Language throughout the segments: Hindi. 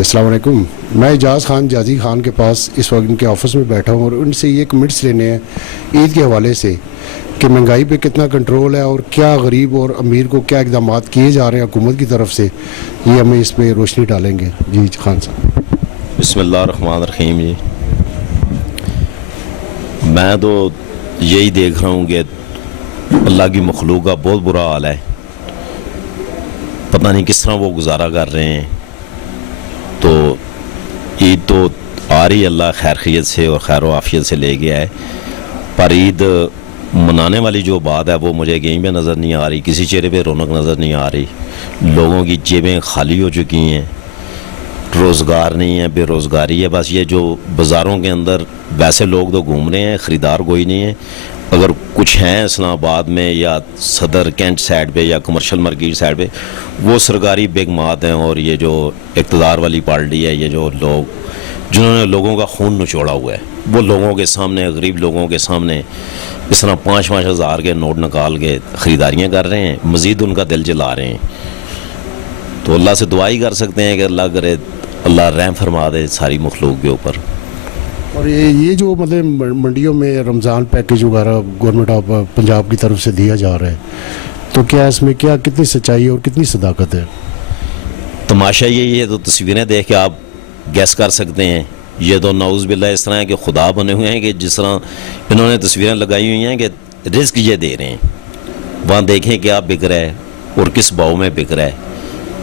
अस्सलाम वालेकुम। मैं एजाज़ खान जाजी खान के पास इस वक्त इनके ऑफिस में बैठा हूँ और उनसे ये कमेंट्स लेने हैं ईद के हवाले से कि महंगाई पे कितना कंट्रोल है और क्या गरीब और अमीर को क्या इक़दाम किए जा रहे हैं हुकूमत की तरफ से, ये हमें इस पर रोशनी डालेंगे। जी खान साहब। बिस्मिल्लाहिर्रहमानिर्रहीम। जी मैं तो यही देख रहा हूँ कि अल्लाह की मखलूक का बहुत बुरा हाल है, पता नहीं किस तरह वो गुजारा कर रहे हैं। तो ईद तो आ रही, अल्लाह खैर खैरियत से और खैर आफियत से ले गया है, पर ईद मनाने वाली जो बात है वो मुझे कहीं भी नज़र नहीं आ रही, किसी चेहरे पे रौनक नज़र नहीं आ रही। लोगों की जेबें खाली हो चुकी हैं, रोज़गार नहीं है, बेरोज़गारी है। बस ये जो बाज़ारों के अंदर वैसे लोग तो घूम रहे हैं, ख़रीदार कोई नहीं है। अगर कुछ हैं इस्लामाबाद में या सदर कैंट साइड पे या कमर्शियल मार्केट साइड पे, वो सरकारी बेगमात हैं। और ये जो इक़्तिदार वाली पार्टी है, ये जो लोग जिन्होंने लोगों का खून निचोड़ा हुआ है, वो लोगों के सामने, गरीब लोगों के सामने इस तरह 5-5 हज़ार के नोट निकाल के ख़रीदारियाँ कर रहे हैं, मज़ीद उनका दिल जला रहे हैं। तो अल्लाह से दुआ ही कर सकते हैं कि अल्लाह करे, अल्लाह रहम फरमा दे सारी मखलूक के ऊपर। और ये जो मतलब मंडियों में रमज़ान पैकेज वगैरह गवर्नमेंट ऑफ पंजाब की तरफ से दिया जा रहा है, तो क्या इसमें क्या कितनी सच्चाई और कितनी सदाकत है? तमाशा यही है, तो तस्वीरें देख के आप गैस कर सकते हैं। ये तो नाउज़ बिल्लाह इस तरह है कि खुदा बने हुए हैं कि जिस तरह इन्होंने तस्वीरें लगाई हुई हैं कि रिस्क ये दे रहे हैं, वहाँ देखें क्या बिक रहा है और किस भाव में बिक रहा है।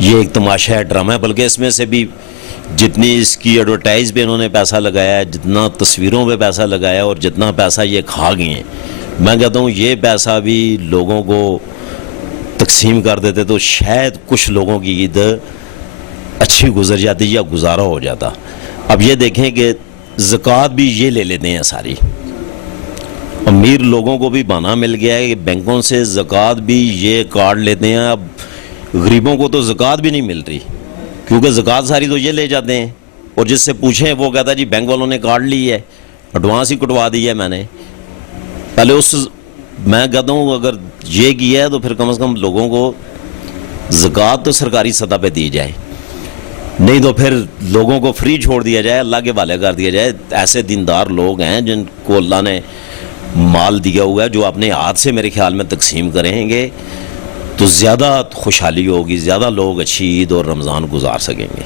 ये एक तमाशा है, ड्रामा है। बल्कि इसमें से भी जितनी इसकी एडवर्टाइज़ पे इन्होंने पैसा लगाया है, जितना तस्वीरों पे पैसा लगाया और जितना पैसा ये खा गए हैं, मैं कहता हूँ ये पैसा भी लोगों को तकसीम कर देते तो शायद कुछ लोगों की ईद अच्छी गुजर जाती या गुजारा हो जाता। अब ये देखें कि ज़कात भी ये ले लेते हैं सारी। अमीर लोगों को भी बहाना मिल गया है कि बैंकों से ज़कात भी ये काट लेते हैं। अब गरीबों को तो ज़कात भी नहीं मिल रही, क्योंकि ज़कात सारी तो ये ले जाते हैं और जिससे पूछें वो कहता है जी बैंक वालों ने काट ली है, एडवांस ही कटवा दी है मैंने पहले उस। मैं कहता हूँ अगर ये किया है तो फिर कम से कम लोगों को ज़कात तो सरकारी सतह पे दी जाए, नहीं तो फिर लोगों को फ्री छोड़ दिया जाए, अल्लाह के हवाले कर दिया जाए। ऐसे दीनदार लोग हैं जिनको अल्लाह ने माल दिया हुआ है, जो अपने हाथ से मेरे ख्याल में तकसीम करेंगे तो ज़्यादा खुशहाली होगी, ज़्यादा लोग अच्छी ईद और रमज़ान गुजार सकेंगे।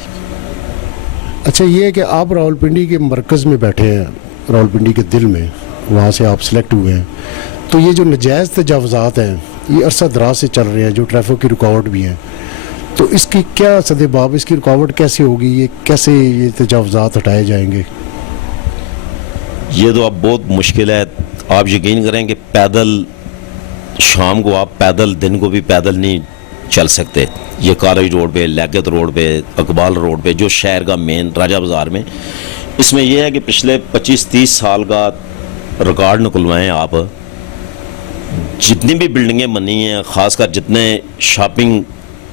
अच्छा, ये है कि आप रावलपिंडी के मरकज़ में बैठे हैं, रावलपिंडी के दिल में, वहाँ से आप सिलेक्ट हुए हैं, तो ये जो नजायज़ तजावज़ात हैं ये अरसा दराज से चल रहे हैं, जो ट्रैफिक की रुकावट भी हैं, तो इसकी क्या सदेबाब, इसकी रुकावट कैसे होगी, ये कैसे ये तजावज़ात हटाए जाएंगे? ये तो अब बहुत मुश्किल है। आप यकीन करें कि पैदल शाम को आप पैदल, दिन को भी पैदल नहीं चल सकते। ये कॉलेज रोड पे, लियाकत रोड पे, इकबाल रोड पे, जो शहर का मेन राजा बाज़ार में, इसमें यह है कि पिछले 25-30 साल का रिकॉर्ड निकलवाएं आप। जितनी भी बिल्डिंगें बनी हैं, ख़ासकर जितने शॉपिंग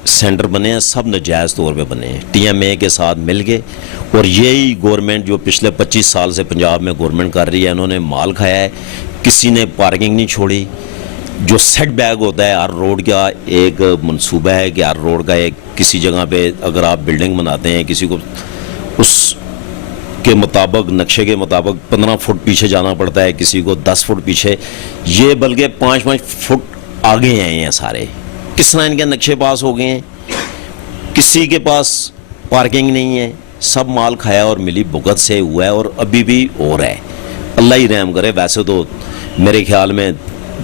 सेंटर बने हैं, सब नाजायज़ तौर पे बने हैं TMA के साथ मिल के। और यही गवर्नमेंट जो पिछले 25 साल से पंजाब में गवर्नमेंट कर रही है, इन्होंने माल खाया है। किसी ने पार्किंग नहीं छोड़ी। जो सेट बैक होता है हर रोड का एक मंसूबा है कि हर रोड का एक किसी जगह पे अगर आप बिल्डिंग बनाते हैं, किसी को उस के मुताबिक, नक्शे के मुताबिक 15 फुट पीछे जाना पड़ता है, किसी को 10 फुट पीछे, ये बल्कि 5-5 फुट आगे आए हैं सारे। किस तरह इनके नक्शे पास हो गए हैं, किसी के पास पार्किंग नहीं है, सब माल खाया और मिली भुगत से हुआ है और अभी भी हो रहा है। अल्लाह ही रहम करे। वैसे तो मेरे ख्याल में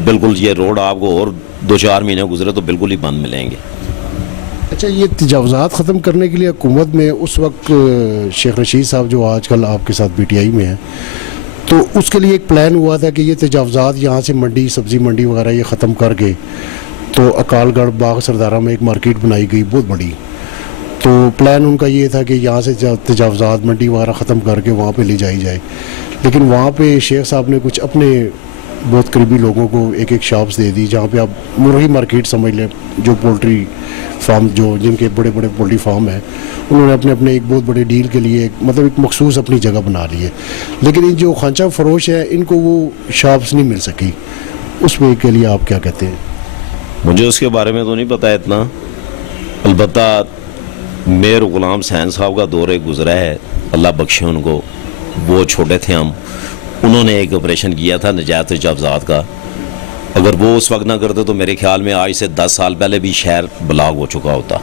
बिल्कुल ये रोड आपको और 2-4 महीने गुजरे तो बिल्कुल ही बंद मिलेंगे। अच्छा, ये तजावज़ात ख़त्म करने के लिए हुकूमत में उस वक्त शेख रशीद साहब जो आजकल आपके साथ PTI में हैं, तो उसके लिए एक प्लान हुआ था कि ये तजावज़ात यहाँ से मंडी, सब्ज़ी मंडी वगैरह ये ख़त्म करके तो अकालगढ़ बाग सरदारा में एक मार्केट बनाई गई बहुत बड़ी। तो प्लान उनका ये था कि यहाँ से तजावज़ात मंडी वगैरह ख़त्म करके वहाँ पे ले जाई जाए, लेकिन वहाँ पे शेख साहब ने कुछ अपने बहुत करीबी लोगों को एक शॉप्स दे दी, जहाँ पे आप मुर्गी मार्केट समझ लें, जो पोल्ट्री फार्म, जो जिनके बड़े बड़े पोल्ट्री फार्म हैं, उन्होंने अपने अपने एक बहुत बड़े डील के लिए मतलब एक मखसूस अपनी जगह बना ली है। लेकिन इन जो खांचा फरोश है, इनको वो शॉप्स नहीं मिल सकी। उस पे के लिए आप क्या कहते हैं? मुझे उसके बारे में तो नहीं पता इतना, अलबत्ता मेयर ग़ुलाम सैन साहब का दौर गुज़रा है, अल्लाह बख्शे उनको, वो छोटे थे हम, उन्होंने एक ऑपरेशन किया था नजात तजावज़ात का। अगर वो उस वक्त ना करते तो मेरे ख्याल में आज से 10 साल पहले भी शहर ब्लॉक हो चुका होता।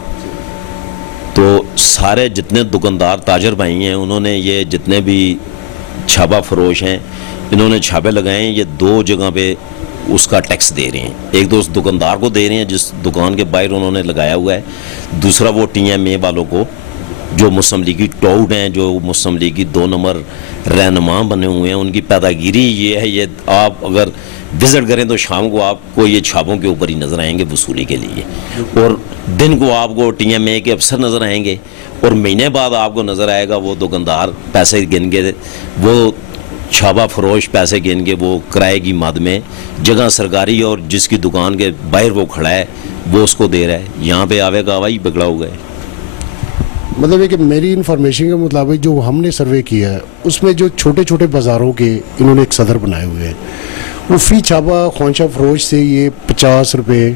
तो सारे जितने दुकानदार ताजर भाई हैं, उन्होंने ये जितने भी छापा फरोश हैं, इन्होंने छापे लगाए हैं। ये 2 जगह पे उसका टैक्स दे रहे हैं। एक तो उस दुकानदार को दे रहे हैं जिस दुकान के बाहर उन्होंने लगाया हुआ है, दूसरा वो TMA वालों को जो मुस्लिम लीगी टाउट हैं, जो मुस्लिम लीगी 2 नंबर रहनुमा बने हुए हैं, उनकी पैदागिरी ये है। ये आप अगर विज़िट करें तो शाम को आपको ये छापों के ऊपर ही नज़र आएंगे वसूली के लिए, और दिन को आपको TMA के अफसर नज़र आएंगे, और महीने बाद आपको नज़र आएगा वो दुकानदार पैसे गिन के, वो छापा फरोश पैसे गिन के वो किराए की मद में जगह सरकारी और जिसकी दुकान के बाहर वो खड़ा है वो उसको दे रहा है। यहाँ पे आवे का आवा ही बिगड़ा हुआ है। मतलब है कि मेरी इन्फॉर्मेशन के मुताबिक जो हमने सर्वे किया है उसमें जो छोटे छोटे बाज़ारों के इन्होंने एक सदर बनाए हुए हैं, वो फ़ी छापा ख्वांशा फरोश से ये 50 रुपये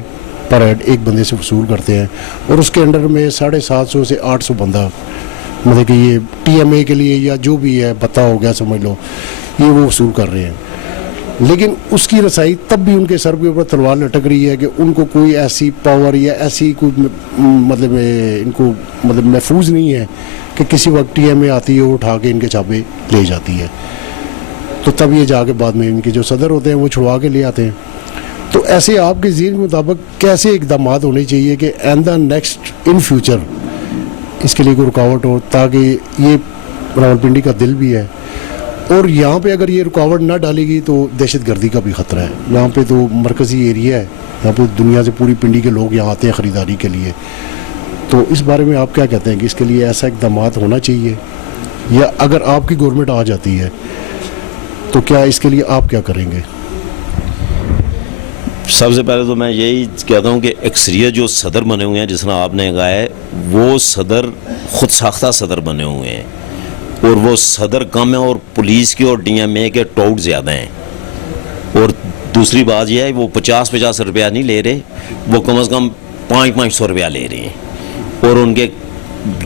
पर हेड एक बंदे से वसूल करते हैं, और उसके अंडर में 750 से 800 बंदा, मतलब कि ये TMA के लिए या जो भी है भत्ता हो गया समझ लो, ये वो वसूल कर रहे हैं। लेकिन उसकी रसाई तब भी उनके सर के ऊपर तलवार लटक रही है कि उनको कोई ऐसी पावर या ऐसी कोई मतलब इनको मतलब महफूज नहीं है कि किसी वक्त TMA आती है वो उठा के इनके छापे ले जाती है, तो तब ये जाके बाद में इनके जो सदर होते हैं वो छुड़वा के ले आते हैं। तो ऐसे आपके ज़हन के मुताबिक कैसे इकदाम होने चाहिए कि and the next in future इसके लिए कोई रुकावट हो, ताकि ये रावलपिंडी का दिल भी है, और यहाँ पे अगर ये रुकावट ना डालेगी तो दहशत गर्दी का भी ख़तरा है। यहाँ पे तो मरकज़ी एरिया है, यहाँ पे दुनिया से पूरी पिंडी के लोग यहाँ आते हैं ख़रीदारी के लिए। तो इस बारे में आप क्या कहते हैं कि इसके लिए ऐसा इकदाम होना चाहिए, या अगर आपकी गवर्नमेंट आ जाती है तो क्या इसके लिए आप क्या करेंगे? सबसे पहले तो मैं यही कहता हूँ कि अक्सरियत जो सदर बने हुए हैं, जिस तरह आपने कहा है, वो सदर खुद साख्ता सदर बने हुए हैं, और वो सदर कम है और पुलिस के और DMA के टाउट ज़्यादा हैं। और दूसरी बात यह है वो 50-50 रुपया नहीं ले रहे, वो कम से कम 500-500 रुपया ले रहे हैं, और उनके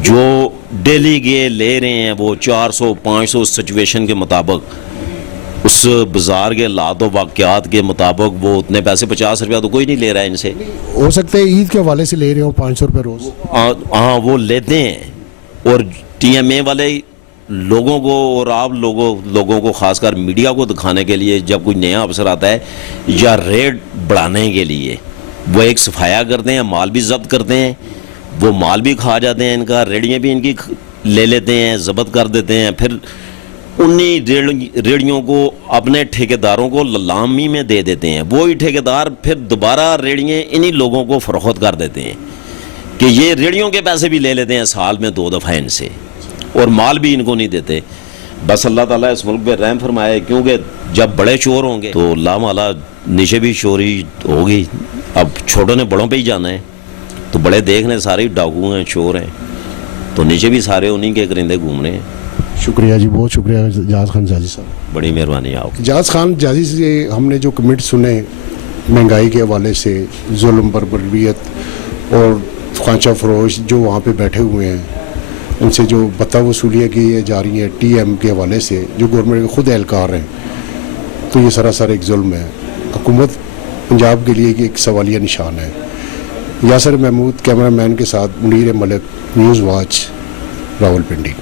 जो डेली के ले रहे हैं वो 400-500 सिचुएशन के मुताबिक, उस बाज़ार के लात वाक़यात के मुताबिक वो उतने पैसे 50 रुपया तो कोई नहीं ले रहा है इनसे। हो सकता है ईद के हवाले से ले रहे हो 500 रुपये रोज़। हाँ, वो लेते हैं, और TMA वाले लोगों को और आप लोगों को ख़ासकर मीडिया को दिखाने के लिए जब कोई नया अफसर आता है या रेट बढ़ाने के लिए वो एक सफाया करते हैं, माल भी जब्त करते हैं, वो माल भी खा जाते हैं इनका, रेडियाँ भी इनकी ले लेते हैं, जब्त कर देते हैं, फिर उन्हीं रेडियों को अपने ठेकेदारों को ललामी में दे देते हैं। वही ठेकेदार फिर दोबारा रेडियाँ इन्हीं लोगों को फ़रोख्त कर देते हैं कि ये रेडियों के पैसे भी ले लेते हैं साल में 2 दफ़ा इनसे, और माल भी इनको नहीं देते। बस अल्लाह ताला इस मुल्क पे रहम फरमाए, क्योंकि जब बड़े चोर होंगे तो अल्लाह माला नीचे भी चोरी होगी। अब छोटों ने बड़ों पे ही जाना है, तो बड़े देखने सारे ही डाकू हैं, चोर हैं, तो नीचे भी सारे उन्हीं के करिंदे घूम रहे हैं। शुक्रिया जी, बहुत शुक्रिया जाज़ खान जाजी साहब, बड़ी मेहरबानी आपकी। जाज़ खान जाजी से हमने जो कमेंट सुने महंगाई के हवाले से, जुल्म बर्बरियत और ख्वांशा फरोश जो वहाँ पे बैठे हुए हैं, उनसे जो भत्ता वसूलियाँ की जा रही हैं TM के हवाले से, जो गवर्नमेंट के खुद एहलकार हैं, तो ये सरासर एक जुल्म है। हुकूमत पंजाब के लिए एक सवालिया निशान है। यासर महमूद कैमरामैन के साथ मुनीर मलिक, न्यूज़ वॉच, रावलपिंडी।